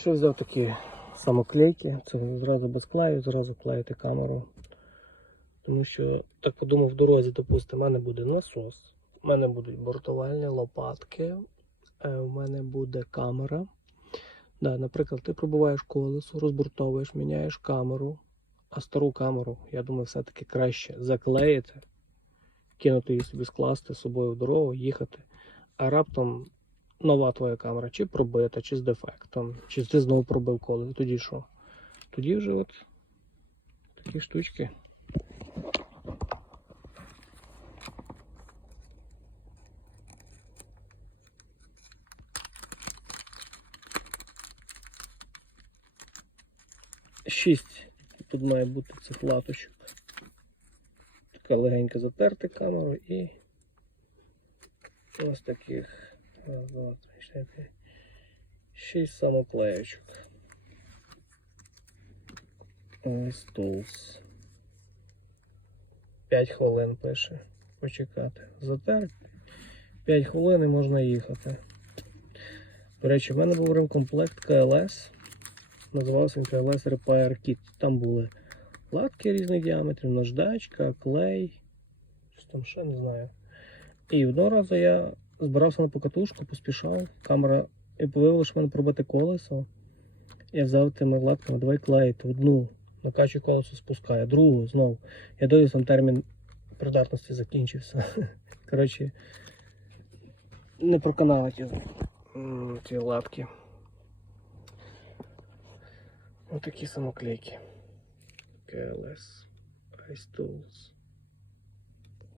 Ще взяв такі самоклейки, це зразу без клею, зразу клеїти камеру. Тому що так подумав в дорозі, допустимо, в мене буде насос, в мене будуть бортувальні лопатки, е, у мене буде камера. Да, наприклад, ти пробуваєш колесо, розбортовуєш, міняєш камеру, а стару камеру, я думаю, все-таки краще заклеїти, кинути її собі скласти з собою в дорогу, їхати. А раптом нова твоя камера, чи пробита, чи з дефектом, чи ти знову пробив колесо, тоді що? Тоді вже от такі штучки. Шість. Тут має бути цих латочок. Така легенько затерти камеру і ось таких. Раз, два, три, чотири, п'ять. Шість самоклеєчок. Ось 5 хвилин пише. Почекати. Затер. 5 хвилин і можна їхати. До речі, в мене був ремкомплект КЛС. Називався він KLS Repair Kit. Там були латки різних діаметрів, наждачка, клей. Щось там ще не знаю. І одного разу я збирався на покатушку, поспішав, камера і виявилося, що в мене пробите колесо. Я взяв тими латками, давай клеїти одну, накачу колесо спускаю, другу знову. Я дивлюсь, там термін придатності закінчився. Коротше, не проканали ті, ті латки. Ось такі самоклейки. KLS Ice Tools.